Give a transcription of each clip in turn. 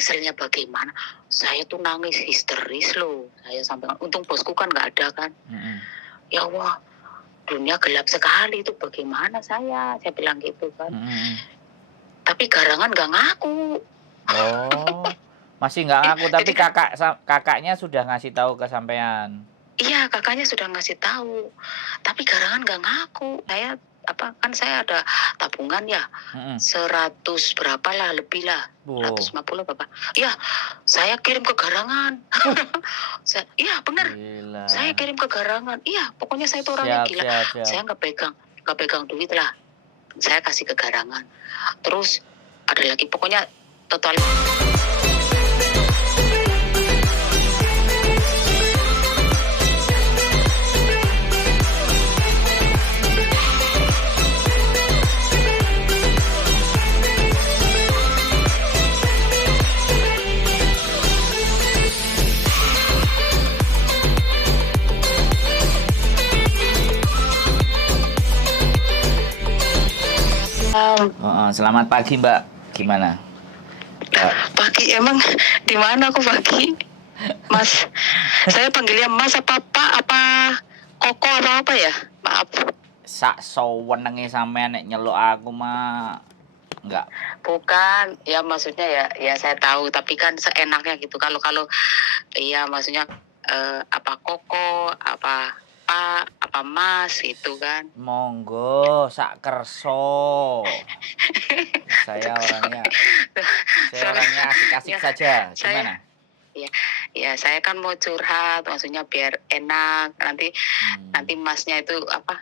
Ngeyselnya bagaimana, saya tuh nangis histeris loh, saya sampai untung bosku kan nggak ada kan. Mhm. Ya Allah, dunia gelap sekali itu bagaimana saya bilang gitu kan. Mhm mhm. Tapi Garangan nggak ngaku. Oh, masih nggak Ya, ngaku tapi jadi kan kakaknya sudah ngasih tahu ke sampean? iya, kakaknya sudah ngasih tahu, tapi Garangan nggak ngaku. Saya ada tabungan ya, Mhm. 100 berapalah, lebih lah, Wow, 150 apa. Ya, saya kirim ke Garangan. Iya bener, gila. saya kirim ke Garangan. Iya, pokoknya saya itu orangnya Siap gila. siap siap. Saya nggak pegang duit lah. Saya kasih ke Garangan. Terus ada lagi, pokoknya total. Heeh, selamat pagi, Mbak. Gimana? Mbak. Pagi emang di mana aku pagi? Mas, saya panggilnya Mas apa Pak apa Koko apa ya? Maaf. Sak sewenenge sampean nek nyeluk aku mah enggak. Bukan, ya maksudnya ya saya tahu, tapi kan seenaknya gitu. Kalau iya maksudnya apa Koko, apa Pak, apa Mas itu kan. Monggo sak kerso. Saya orangnya saya Soalnya orangnya asik-asik ya, saja. saya Gimana? ya saya kan mau curhat, maksudnya biar enak. Nanti Hmm. Masnya itu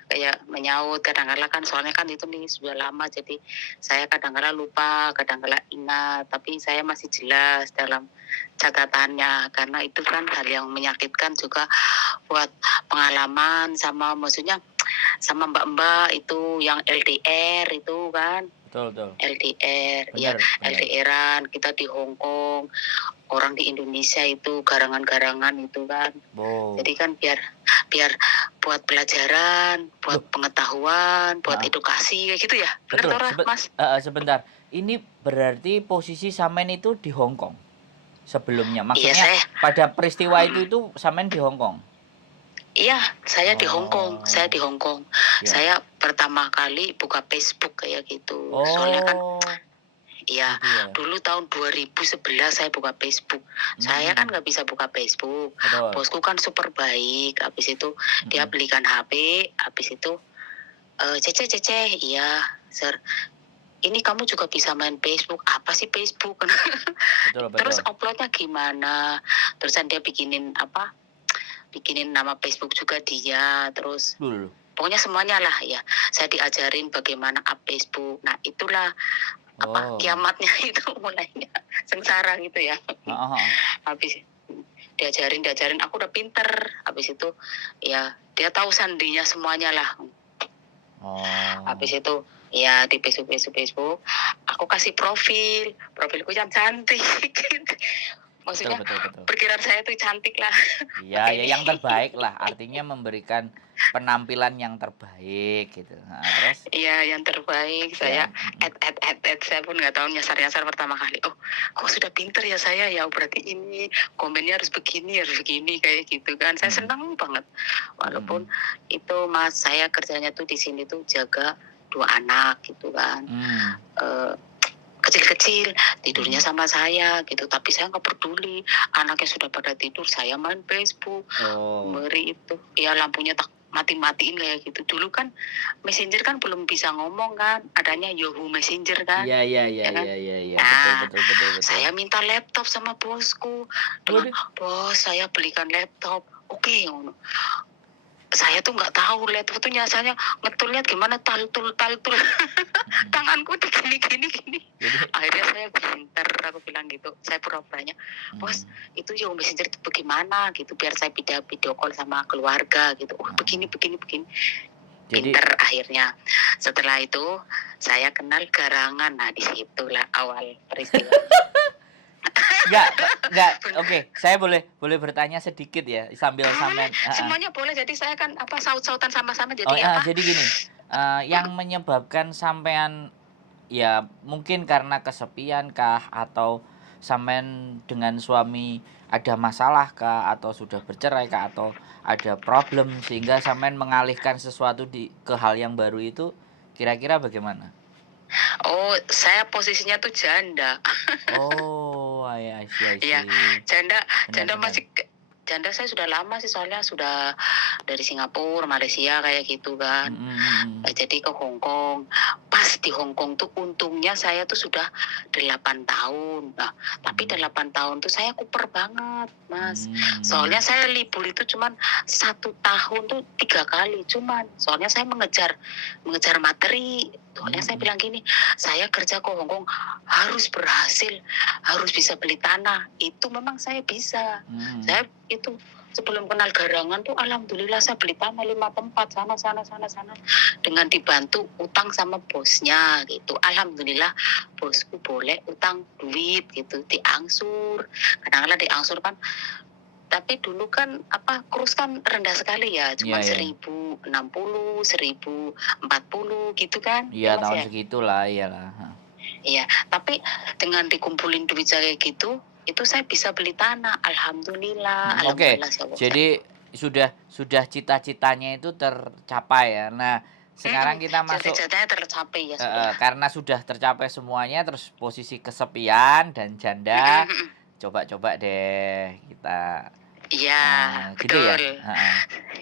kayak menyaut kadang-kala kan, soalnya kan itu nih sudah lama, jadi saya kadang-kala lupa, kadang-kala ingat, tapi saya masih jelas dalam catatannya, karena itu kan hal yang menyakitkan juga buat pengalaman, sama maksudnya sama mbak-mbak itu yang LDR itu kan. Betul betul. LDR ya, Bener bener. LDRan kita di Hong Kong, orang di Indonesia itu garangan-garangan itu kan. Wow. Jadi kan biar biar buat pelajaran, buat Loh, pengetahuan, buat heeh. edukasi kayak gitu ya. Bener Betul, Tora, Mas? sebentar. Ini berarti posisi sampean itu di Hong Kong sebelumnya? Iya Maksudnya saya. pada peristiwa itu sampean di Hong Kong? Iya, saya di Hong Kong. Saya Oh, di Hong Kong. siap. Saya pertama kali buka Facebook kayak gitu. Soalnya kan Oh, iya, gitu ya? dulu tahun 2011 saya buka Facebook. Saya kan Mhm, nggak bisa buka Facebook. betul, Bosku kan super baik. Habis itu dia mhm, belikan HP. Habis itu Cece, Cece, iya, Sir. Ini kamu juga bisa main Facebook. Apa sih Facebook? betul Terus betul. uploadnya gimana? Terusan dia bikinin bikinin nama Facebook juga dia. Terus Dulu. pokoknya semuanya lah ya. Saya diajarin bagaimana up Facebook. Nah itulah Oh, kiamatnya itu mulainya sengsara gitu ya. heeh heeh. Habis diajarin aku udah pinter. Habis itu ya dia tahu sandinya semuanya lah. Oh, Habis itu ya di Facebook aku kasih profilku yang cantik. betul Maksudnya betul betul. perkiraan saya tuh cantik lah. Iya, Pakai ya ini. yang terbaik lah, artinya memberikan penampilan yang terbaik gitu, heeh, terus? Iya, yang terbaik. Saya Siap, mhm, saya pun nggak tahu, nyasar pertama kali. Oh, kok sudah pinter ya saya ya. Berarti ini komennya harus begini kayak gitu kan. Saya mhm, senang banget. mhm Walaupun mhm. itu Mas, saya kerjanya tuh di sini tuh jaga 2 anak gitu kan. Mmm, Eh, kecil-kecil tidurnya mhm. sama saya gitu, tapi saya nggak peduli, anaknya sudah pada tidur, saya main Facebook, Oh, beri itu ya lampunya tak mati-matiin kayak gitu. Dulu kan Messenger kan belum bisa ngomong kan, adanya Yahoo Messenger kan, iya iya iya ya kan. iya iya iya, betul Nah, betul betul betul. saya minta laptop sama bosku dengan, Waduh, bos saya belikan laptop, oke. Saya tuh nggak tahu laptop tuh nyasanya ngetulnya gimana, taltul mhm, tanganku tuh gini. jadi Akhirnya saya pinter, aku bilang gitu. Saya pura-puranya, bos, mmm, itu Yahoo Messenger itu bagaimana gitu, biar saya video call sama keluarga gitu. Oh, heeh. begini. Jadi Pinter akhirnya. Setelah itu saya kenal Garangan. Nah, disitulah awal peristiwanya. enggak, oke, saya boleh boleh bertanya sedikit ya, sambil Boleh, sampean heeh. semuanya boleh. Jadi saya kan saut-sautan sama-sama, Oh, jadi apa? jadi gini, yang menyebabkan sampean ya mungkin karena kesepian kah atau sampean dengan suami ada masalah kah atau sudah bercerai kah atau ada problem sehingga sampean mengalihkan sesuatu ke hal yang baru itu kira-kira bagaimana? Oh, saya posisinya tuh janda. Oh, I Iya, see. janda Benar janda benar. masih janda saya sudah lama sih, soalnya sudah dari Singapura, Malaysia kayak gitu kan. Jadi ke Hong Kong. Pas di Hong Kong tuh untungnya saya tuh sudah 8 tahun. Nah, tapi 8 tahun tuh saya kuper banget, Mas. Soalnya saya libur itu cuman 1 tahun tuh 3 kali cuman. Soalnya saya mengejar materi. Soalnya saya bilang gini, saya kerja ke Hong Kong harus berhasil, harus bisa beli tanah. Itu memang saya bisa. Saya itu sebelum kenal garangan tuh alhamdulillah saya beli tanah 5 tempat sana dengan dibantu utang sama bosnya gitu. Alhamdulillah bosku boleh utang duit gitu, diangsur. Kadang-kadang diangsur kan, tapi dulu kan kurs kan rendah sekali ya, cuma Iya, iya. 1.060, 1.040 gitu kan. Iya, Mas tahun ya. segitulah, iyalah. Iya, tapi dengan dikumpulin duit kayak gitu, itu saya bisa beli tanah. Alhamdulillah, Oke. alhamdulillah ya Allah. Jadi sudah cita-citanya itu tercapai ya. Nah, sekarang kita masuk Cita-citanya tercapai ya sudah. karena sudah tercapai semuanya terus posisi kesepian dan janda, coba-coba deh kita Iya, gitu ya? betul. Heeh.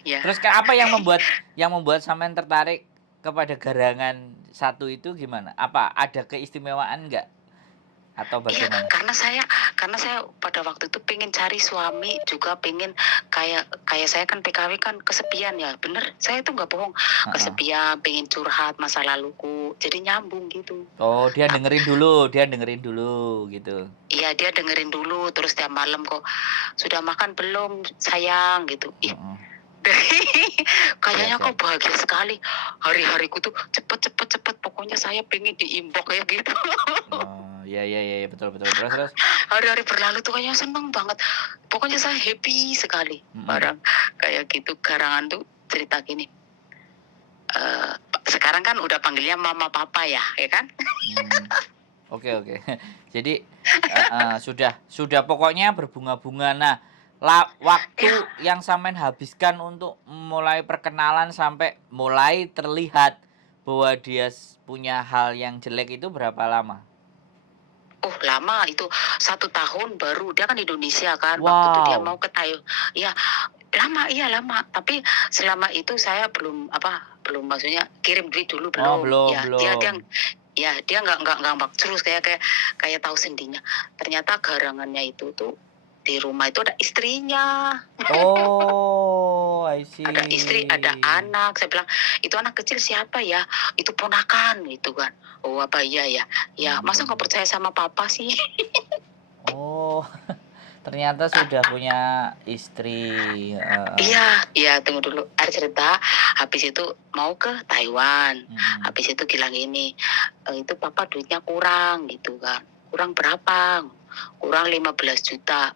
Ya. Terus apa yang membuat sampean tertarik kepada garangan satu itu gimana? Apa ada keistimewaan enggak? Atau Iya, bagaimana? karena saya pada waktu itu pengen cari suami, juga pengen kayak saya kan PKW kan kesepian ya, bener. Saya itu nggak bohong, kesepian, pengen curhat masa laluku, jadi nyambung gitu. Oh, dia dengerin dulu gitu. Iya, dia dengerin dulu, terus tiap malam kok, "Sudah makan belum sayang?" gitu. Ih, kayaknya kok bahagia sekali. Hari-hariku tuh cepet, pokoknya saya pengen diimbok kayak gitu. Oh, iya, betul. Terus? Hari-hari berlalu tuh kayaknya seneng banget. Pokoknya saya happy sekali. Barang kayak gitu, garangan tuh cerita gini. Sekarang kan udah panggilnya mama papa ya kan? Oke. Jadi sudah pokoknya berbunga-bunga. Nah, waktu yang sampean habiskan untuk mulai perkenalan sampai mulai terlihat bahwa dia punya hal yang jelek itu berapa lama? Oh lama itu, 1 tahun baru. Dia kan Indonesia kan, waktu itu dia Wow. mau ke Thailand. Ya lama. Tapi selama itu saya belum maksudnya kirim duit dulu Oh, belum. belum. Dia nggak ngambak terus kayak tahu sendinya. Ternyata garangannya itu tuh di rumah itu ada istrinya. Oh, I see. Ada istri, ada anak. Saya bilang, "Itu anak kecil siapa ya?" "Itu ponakan," gitu kan. "Oh apa iya ya?" "Ya masa nggak percaya sama papa sih?" Oh, ternyata sudah punya istri. Iya, tunggu dulu. Ada cerita, habis itu mau ke Taiwan. Habis itu bilang ini, itu papa duitnya kurang gitu kan. Kurang berapa? Kurang 15 juta.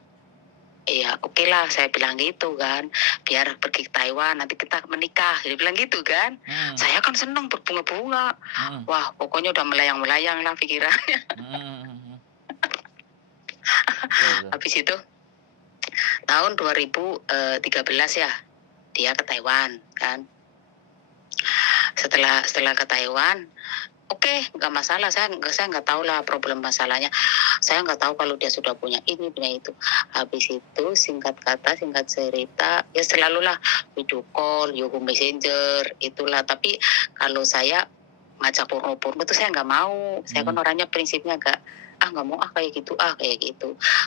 Iya, oke lah, saya bilang gitu kan. Biar pergi ke Taiwan, nanti kita menikah. Dia bilang gitu kan. Saya kan seneng berbunga-bunga. Wah, pokoknya udah melayang-melayang lah pikirannya. Habis itu, tahun 2013 ya, dia ke Taiwan kan. Setelah ke Taiwan, oke, nggak masalah. Saya nggak tahu lah problem masalahnya. Saya nggak tahu kalau dia sudah punya ini, punya itu. Habis itu singkat kata, singkat cerita, ya selalulah video call, Yahoo Messenger, itulah. Tapi kalau saya ngajak porno itu saya nggak mau. Saya kan orangnya prinsipnya nggak mau kayak gitu.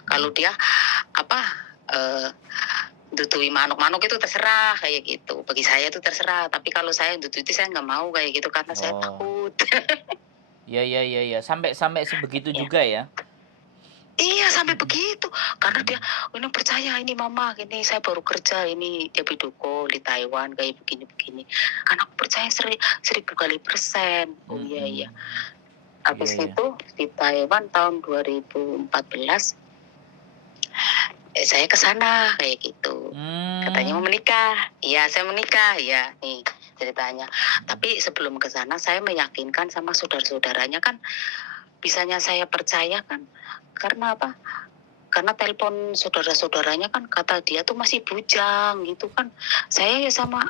Kalau dia dutui manuk itu terserah kayak gitu. Bagi saya itu terserah. Tapi kalau saya dutui saya nggak mau kayak gitu karena saya takut. Iya. Sampai sebegitu juga ya? Iya sampai begitu. Karena dia ini percaya ini mama gini, saya baru kerja ini dia video call di Taiwan kayak begini. Kan aku percaya 1000%. Oh iya. Habis itu di Taiwan tahun 2014 saya ke sana kayak gitu. Katanya mau menikah. Iya, saya menikah. Ya, nih ceritanya. Tapi sebelum ke sana saya meyakinkan sama saudara-saudaranya kan bisanya saya percaya kan karena apa? Karena telepon saudara-saudaranya kan kata dia tuh masih bujang gitu kan. Saya ya sama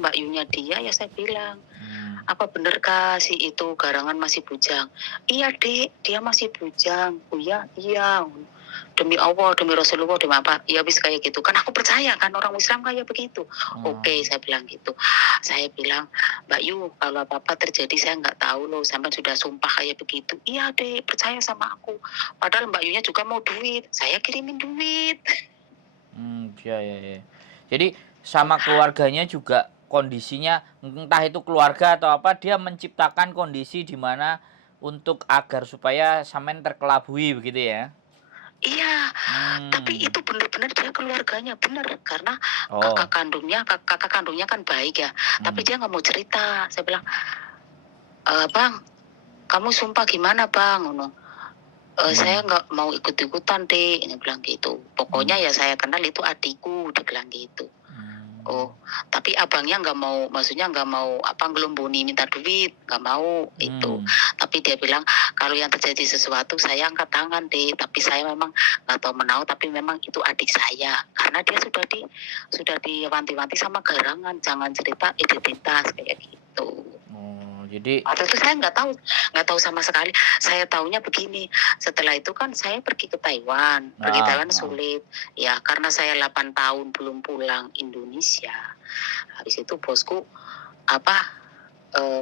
Mbak Yunya dia ya saya bilang, apa bener kah si itu Garangan masih bujang? Iya dek, dia masih bujang. Oh ya, iya. Demi Allah, demi Rasulullah, demi apa? Ya habis kayak gitu. Kan aku percaya kan orang Islam kayak begitu. Oke, saya bilang gitu. Saya bilang, Mbak Yu, kalau apa-apa terjadi saya nggak tahu loh. Sampai sudah sumpah kayak begitu. Iya dek, percaya sama aku. Padahal Mbak Yunya juga mau duit. Saya kirimin duit. Ya, ya, ya. Jadi sama keluarganya juga kondisinya, entah itu keluarga atau apa, dia menciptakan kondisi di mana untuk agar supaya sampean terkelabui begitu ya? Iya, tapi itu benar-benar dia keluarganya benar karena Oh. kakak kandungnya kan baik ya. Tapi dia nggak mau cerita. Saya bilang, Bang, kamu sumpah gimana Bang? Saya nggak mau ikut-ikutan deh, ini bilang gitu. Pokoknya ya saya kenal itu adikku, dia bilang gitu. Oh, tapi abangnya nggak mau, maksudnya nggak mau ngelumbuni minta duit, nggak mau itu. Tapi dia bilang kalau yang terjadi sesuatu saya angkat tangan deh, tapi saya memang nggak tahu menau, tapi memang itu adik saya karena dia sudah diwanti-wanti sama Garangan, jangan cerita identitas kayak gitu. Jadi Waktu itu saya nggak tahu sama sekali. Saya taunya begini. Setelah itu kan saya pergi ke Taiwan. Pergi Taiwan sulit. Ya karena saya 8 tahun belum pulang Indonesia. Habis itu bosku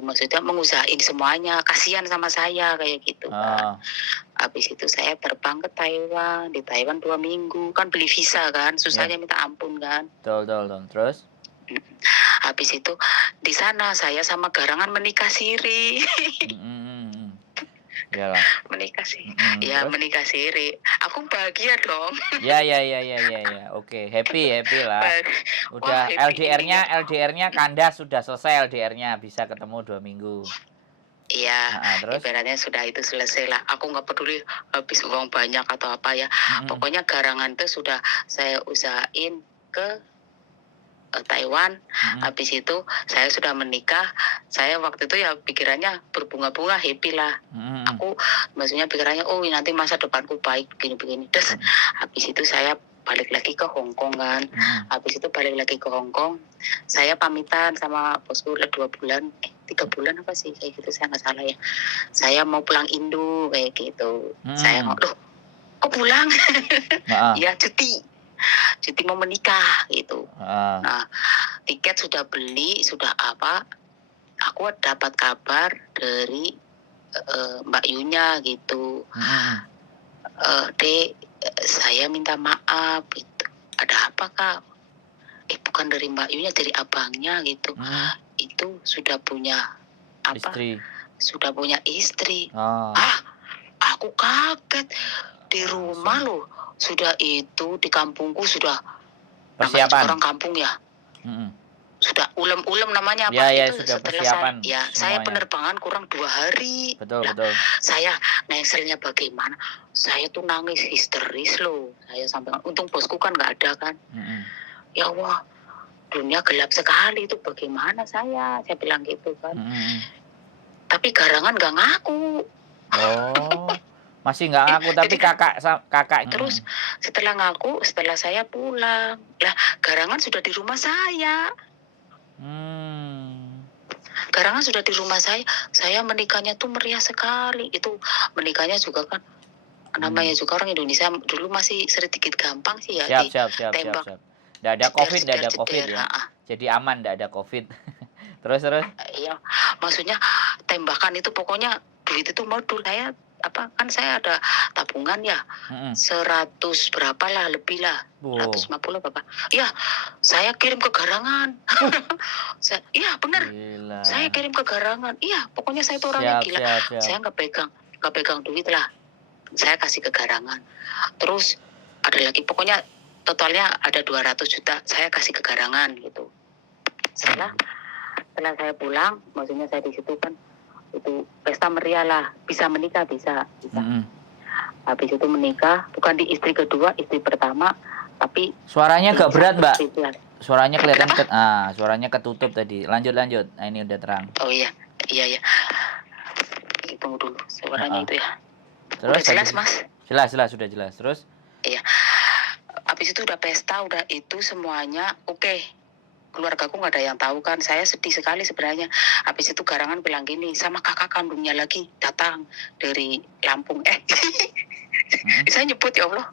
maksudnya mengusahain semuanya. Kasihan sama saya kayak gitu kan. Habis itu saya terbang ke Taiwan. Di Taiwan 2 minggu. Kan beli visa kan. Susahnya minta ampun kan. Betul. Terus? Habis itu di sana saya sama Garangan menikah siri. Iyalah. Menikah sih. Ya menikah siri. Aku bahagia dong. Ya. Oke, happy lah. Udah LDR-nya kandas, sudah selesai LDR-nya, bisa ketemu 2 minggu. Iya, ibaratnya sudah itu selesai lah. Aku nggak peduli habis uang banyak atau apa ya. Pokoknya Garangan tuh sudah saya usahain ke Taiwan. Habis itu saya sudah menikah. Saya waktu itu ya pikirannya berbunga-bunga, happy lah. Aku maksudnya pikirannya nanti masa depanku baik begini-begini. Terus habis itu saya balik lagi ke Hong Kong kan. Habis itu balik lagi ke Hong Kong. Saya pamitan sama bosku 2 bulan, 3 bulan apa sih kayak gitu, saya nggak salah ya. Saya mau pulang Indo kayak gitu. Saya mau, kok pulang? Ya cuti mau menikah gitu. Nah, tiket sudah beli, sudah apa? Aku dapat kabar dari Mbak Yunya gitu. Dek, saya minta maaf gitu. Ada apa Kak? Bukan dari Mbak Yunya, dari abangnya gitu. Itu sudah punya Istri. Sudah punya istri. Aku kaget. Di rumah loh. Sudah itu di kampungku sudah persiapan. Orang kampung ya. Sudah ulem-ulem namanya apa ya, itu sudah setelah persiapan saya penerbangan kurang 2 hari. Betul. Saya nengselnya bagaimana? Saya tuh nangis histeris loh. Saya sampai untung bosku kan nggak ada kan. Ya Allah, dunia gelap sekali itu, bagaimana saya bilang gitu kan. Tapi Garangan nggak ngaku. Masih nggak ngaku, tapi kakak. Terus setelah ngaku, setelah saya pulang, lah Garangan sudah di rumah saya. Garangan sudah di rumah saya. Saya menikahnya tuh meriah sekali. Itu menikahnya juga kan namanya juga orang Indonesia dulu masih sedikit gampang sih ya. Siap. Nggak ada COVID ya. Jadi aman, nggak ada COVID. Terus. Iya, maksudnya tembakan itu pokoknya duit itu modul. Saya ada tabungan ya, 100 berapa lah, lebih lah, 150 berapa. Ya, saya kirim ke Garangan. Iya benar, saya kirim ke Garangan. Iya, pokoknya saya itu orangnya gila. Saya nggak pegang duit lah, saya kasih ke Garangan. Terus ada lagi, pokoknya totalnya ada 200 juta, saya kasih ke Garangan gitu. Setelah saya pulang, maksudnya saya di situ kan itu pesta meriah lah, bisa menikah bisa. Habis itu menikah, bukan di istri kedua, istri pertama, tapi suaranya agak berat Mbak. Suaranya kelihatan suaranya ketutup tadi. Lanjut. Nah ini udah terang. Oh iya. Gitu. tunggu dulu suaranya Heeh. itu ya. Terus Udah habis jelas, Mas? jelas jelas, sudah jelas. Terus? Iya. Habis itu udah pesta, udah itu semuanya oke. Keluargaku nggak ada yang tahu kan. Saya sedih sekali sebenarnya. Habis itu Garangan bilang gini, sama kakak kandungnya lagi datang dari Lampung. Mhm. Saya nyebut ya Allah.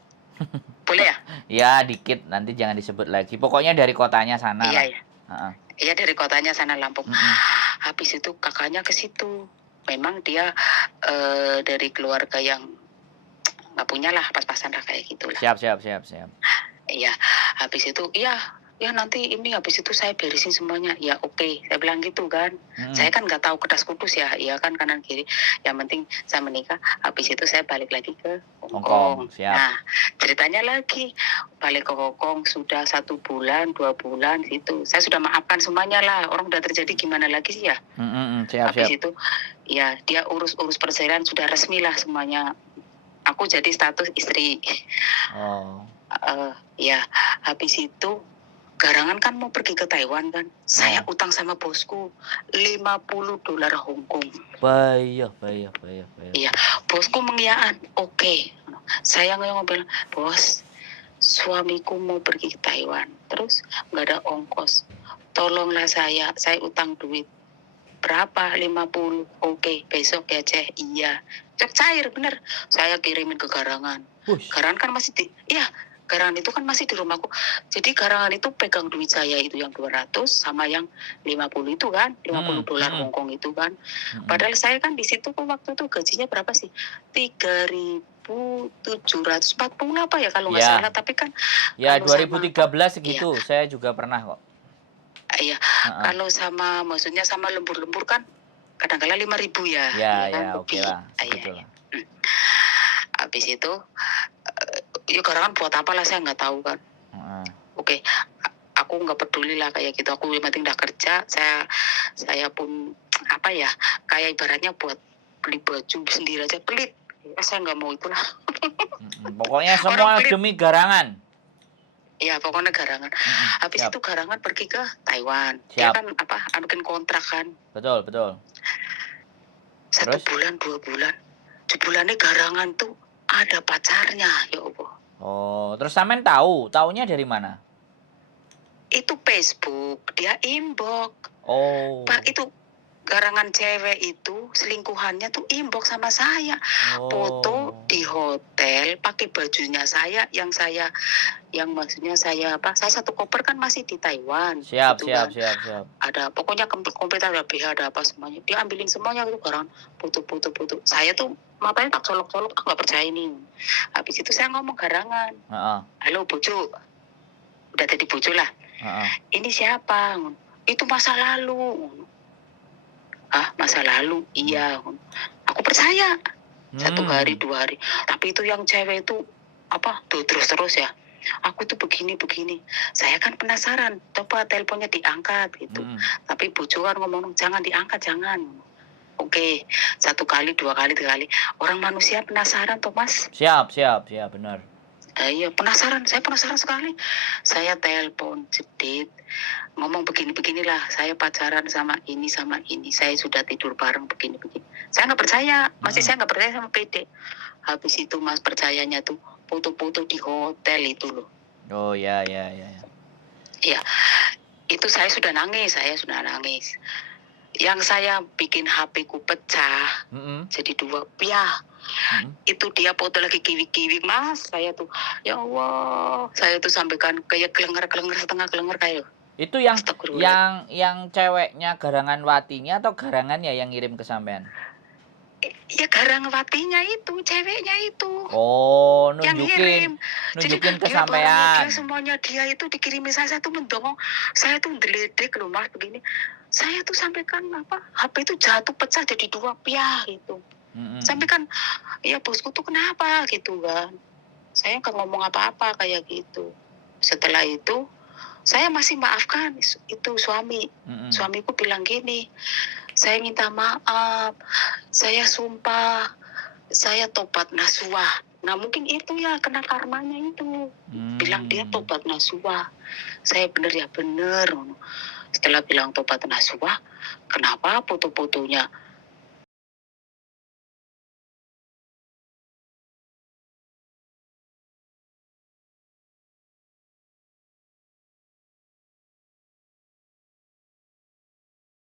Boleh ya? Ya dikit, nanti jangan disebut lagi. Pokoknya dari kotanya sana Iya lah. ya. Heeh. Iya dari kotanya sana Lampung. Mhm. Habis itu kakaknya ke situ. Memang dia dari keluarga yang nggak punya lah, pas-pasan lah kayak gitulah. Siap siap siap siap. Iya, habis itu ya nanti ini habis itu saya beresin semuanya. Ya oke, saya bilang gitu kan. Mhm. Saya kan nggak tahu kedas kudus ya, iya kan kanan kiri. Yang penting saya menikah, habis itu saya balik lagi ke Hong Kong. Hongkong, siap. Nah, ceritanya lagi balik ke Hong Kong sudah 1 bulan, 2 bulan situ. Saya sudah maafkan semuanya lah. Orang udah terjadi gimana lagi sih ya. Siap Habis siap. itu ya dia urus perceraian sudah resmi lah semuanya. Aku jadi status istri. Oh. Ya, habis itu Garangan kan mau pergi ke Taiwan kan. Saya utang sama bosku $50 Hong Kong. Bayah. Iya, bosku mengiyakan. Oke. Saya ngomong, bos, suamiku mau pergi ke Taiwan. Terus nggak ada ongkos. Tolonglah saya utang duit. Berapa? 50. Oke, besok ya Ceh. Iya. Cek cair bener. Saya kirimin ke Garangan. Garangan kan masih Garangan itu kan masih di rumahku. Jadi Garangan itu pegang duit saya itu yang 200 sama yang 50 itu kan, $50 Hong Kong itu kan. Padahal saya kan di situ waktu itu gajinya berapa sih? 3.740 apa ya kalau nggak salah, tapi kan ya kalau 2013 segitu. Saya juga pernah kok. Iya, kalau maksudnya sama lembur-lembur kan kadang-kala 5.000 ya. Ya, oke lah, segitulah. Habis itu ya Garangan buat apa lah saya nggak tahu kan. Oke, aku nggak peduli lah kayak gitu. Aku yang penting udah kerja. Saya pun apa ya, kayak ibaratnya buat beli baju sendiri aja pelit. Saya nggak mau itulah. Pokoknya semua demi Garangan. Iya, pokoknya Garangan. Habis itu Garangan pergi ke Taiwan. Siap. Dia kan bikin kontrak kan. Betul. 1 bulan, 2 bulan. Sebulannya Garangan tuh ada pacarnya, ya Allah. Oh, terus sampean taunya dari mana? Itu Facebook, dia inbox. Oh. Pak, itu Garangan cewek itu selingkuhannya tuh inbox sama saya. Foto di hotel pakai bajunya saya yang maksudnya saya satu koper kan masih di Taiwan. Siap. Ada pokoknya komplit ada BH ada apa semuanya. Dia ambilin semuanya itu Garangan foto. Saya tuh matanya tak colok-colok, aku nggak percaya ini. Habis itu saya ngomong Garangan. Halo bojo. Udah jadi bojo lah. Ini siapa? Itu masa lalu. Masa lalu? Iya. Aku percaya. 1 hari 2 hari. Tapi itu yang cewek itu tuh terus ya. Aku tuh begini. Saya kan penasaran. Coba teleponnya diangkat gitu. Tapi bojo kan ngomong jangan diangkat, jangan. Oke, 1 kali, 2 kali, 3 kali. Orang manusia penasaran, Thomas. Siap, benar. Iya, saya penasaran sekali. Saya telepon, jedit, ngomong beginilah. Saya pacaran sama ini. Saya sudah tidur bareng begini. Saya nggak percaya, saya nggak percaya sama PD. Habis itu Mas percayanya tuh foto-foto di hotel itu loh. Oh ya. Iya, itu saya sudah nangis. Yang saya bikin HP ku pecah, jadi 2 piah. Itu dia foto lagi kiwi-kiwi Mas. Saya tuh, ya Allah, saya tuh sampaikan kayak kelenger setengah kelenger kayak. Itu yang ceweknya Garangan Watinya atau Garangannya yang ngirim ke sampean? Ya Garangwatinya itu, ceweknya itu. Oh, nunjukin ke sampean. Semuanya dia itu dikirimi saya tuh mendongong. Saya tuh ngeledek loh Mas begini. Saya tuh sampaikan HP itu jatuh pecah jadi 2 piah gitu. Sampaikan, ya bosku tuh kenapa gitu kan. Saya nggak ngomong apa-apa kayak gitu. Setelah itu saya masih maafkan itu suami. Suamiku bilang gini, saya minta maaf, saya sumpah, saya tobat nasuha. Nah mungkin itu ya kena karmanya itu. Bilang dia tobat nasuha. Saya bener. Setelah bilang tobat nasuha, kenapa foto-fotonya